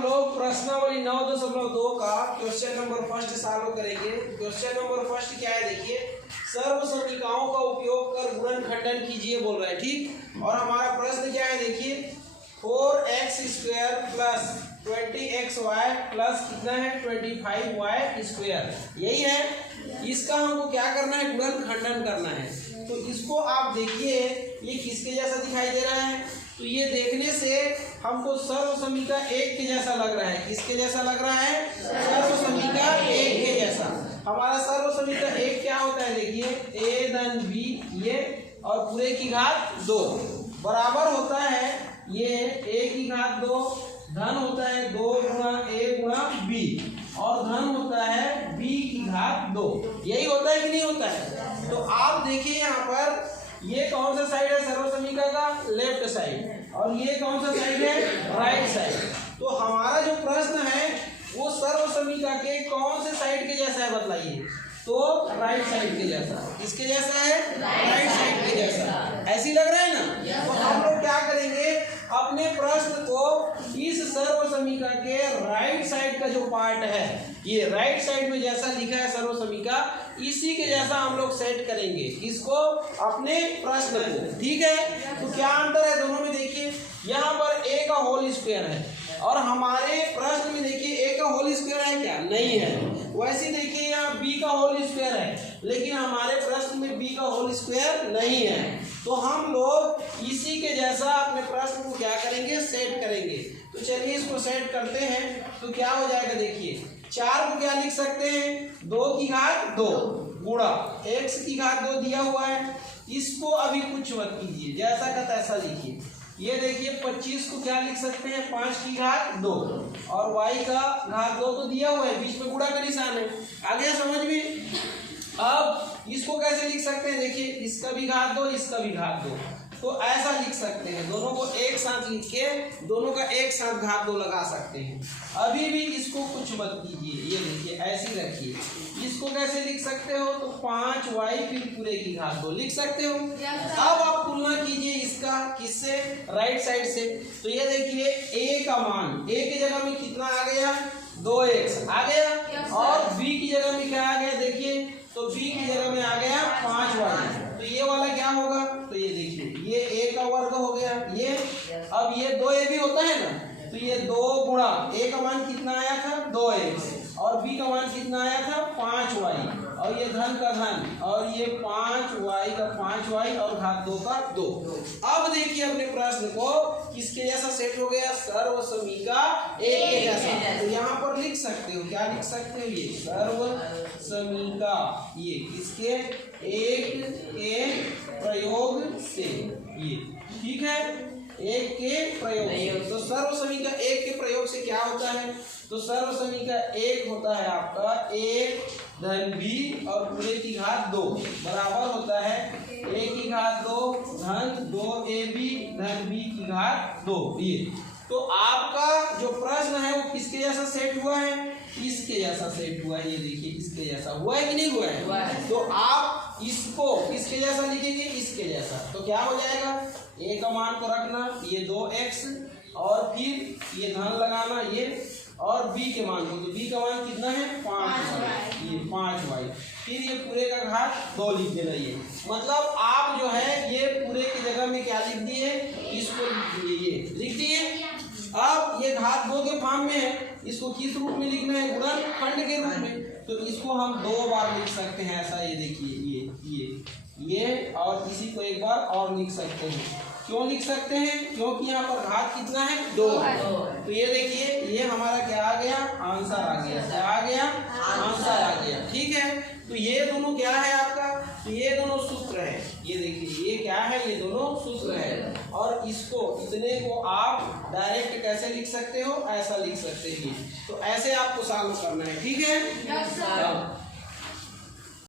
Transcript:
हम लोग प्रश्नावली 9.2 का क्वेश्चन नंबर फर्स्ट सॉल्व करेंगे। क्वेश्चन नंबर फर्स्ट क्या है, देखिए, सर्व समीकरणों का उपयोग कर गुणनखंडन कीजिए बोल रहा है, ठीक। और हमारा प्रश्न क्या है, देखिए, 4x² प्लस 20xy प्लस कितना है 25y², यही है। इसका हमको क्या करना है, गुणनखंडन करना है। तो इसको आप देखिए, ये किसके जैसा दिखाई दे रहा है, तो ये देखने से हमको सर्व समीकरण 1 के जैसा लग रहा है। किसके जैसा लग रहा है, सर्व समीकरण 1 के जैसा। हमारा सर्व समीकरण 1 क्या होता है, देखिए, a धन b ये और पूरे की घात 2 बराबर होता है, ये a की घात 2 धन होता है 2 गुणा a गुणा b और धन होता है b की घात 2। यही होता है कि नहीं होता है। तो आप देखिए यहाँ पर ये कौन सा साइड है सर्व समीकरण का, लेफ्ट साइड, और ये कौन सा साइड है, राइट साइड। तो हमारा जो प्रश्न है वो सर्व समीकरण के कौन से साइड के जैसा है, बताइए। तो राइट साइड के जैसा। किसके जैसा है, राइट साइड के जैसा। ऐसी लग रहा है ना। तो हम लोग क्या करेंगे, अपने प्रश्न को इस सर्व समीकरण के राइट साइड का जो पार्ट है, ये राइट साइड में जैसा लिखा है सर्व समीकरण, इसी के जैसा हम लोग सेट करेंगे इसको अपने प्रश्न को, ठीक है। तो क्या अंतर है दोनों में, देखिए, यहाँ पर a का होल स्क्वायर है और हमारे प्रश्न में देखिए a का होल स्क्वायर है क्या, नहीं है। वैसे देखिए यहाँ b का होल स्क्वायर है, लेकिन हमारे प्रश्न में b का होल स्क्वायर नहीं है। तो हम लोग इसी के जैसा अपने प्रश्न को क्या करेंगे, सेट करेंगे। तो चलिए इसको सेट करते हैं। तो क्या हो जाएगा, देखिए, 4 को क्या लिख सकते हैं, 2 की घात 2 गुणा x की घात 2 दिया हुआ है। इसको अभी कुछ मत कीजिए, जैसा का तैसा लिखिए। ये देखिए 25 को क्या लिख सकते हैं, 5 की घात 2 और y का घात 2 तो दिया हुआ है, बीच में गुणा का निशान है। आ गया समझ में। अब इसको कैसे लिख सकते हैं, देखिए, इसका भी घात 2 इसका भी घात 2, तो ऐसा लिख सकते हैं। दोनों को एक साथ लिख के दोनों का एक साथ घात 2 लगा सकते हैं। अभी भी इसको कुछ मत कीजिए, ये देखिए ऐसी रखिए। इसको कैसे लिख सकते हो, तो 5y फिर पूरे की घात 2 लिख सकते हो। अब आप तुलना कीजिए इसका किससे, राइट साइड से। तो ये देखिए a का मान, a की जगह में कितना आ गया, 2x आ गया, और b की जगह में क्या आ गया, देखिए, तो b की जगह में आ गया 5y। तो ये वाला क्या होगा, तो ये देखिए ये a का वर्ग हो गया, ये अब ये 2a भी होता है ना, तो ये 2 गुणा a का मान कितना आया था 2x और b का मान कितना आया था 5y, और ये धन का धन और ये 5y का 5y और घात 2 का 2। अब देखिए अपने प्रश्न को किसके जैसा सेट हो गया, सर्व समीकरण 1 के जैसा। तो यहाँ पर लिख सकते हो, क्या लिख सकते हो, ये सर्व समीकरण, ये किसके, 1 के प्रयोग से, ये ठीक है, 1 के प्रयोग से। तो सर्व समीकरण 1 के प्रयोग से क्या होता है, तो सर्व समीकरण 1 होता है आपका a धन b और पूरे की घात 2 बराबर होता है a की घात 2 धन 2ab धन b की घात 2। ये तो आपका जो प्रश्न है वो किसके जैसा सेट हुआ है, इसके जैसा सेट हुआ है। ये देखिए इसके जैसा हुआ है कि नहीं हुआ है। तो आप इसको किसके जैसा लिखेंगे, इसके जैसा। तो क्या हो जाएगा, a का मान को रखना, ये 2x और फिर ये धन लगाना, ये और b के मान को, तो b का मान कितना है 5y, ये 5y, फिर ये पूरे का घात 2 लिख देना। ये मतलब आप जो है ये पूरे की जगह में क्या लिख दिए, इसको लिख दिए, ये लिख दिए। अब ये घात 2 के फॉर्म में है, इसको किस रूप में लिखना है, गुणनखंड के रूप में। तो इसको हम 2 बार लिख सकते हैं ऐसा, ये देखिए ये और इसी को एक बार और लिख सकते हैं। क्यों लिख सकते हैं, क्योंकि यहाँ पर घात कितना है 2 है। तो ये देखिए ये हमारा क्या आ गया, आंसर आ गया, क्या आ गया, आंसर आ गया, ठीक है। तो ये दोनों क्या है आपका, तो ये दोनों सूत्र है। ये देखिए ये क्या है, ये दोनों सूत्र है। और इसको इतने को आप डायरेक्ट कैसे लिख सकते हो, ऐसा लिख सकते हैं। तो ऐसे आपको सॉल्व करना है, ठीक है।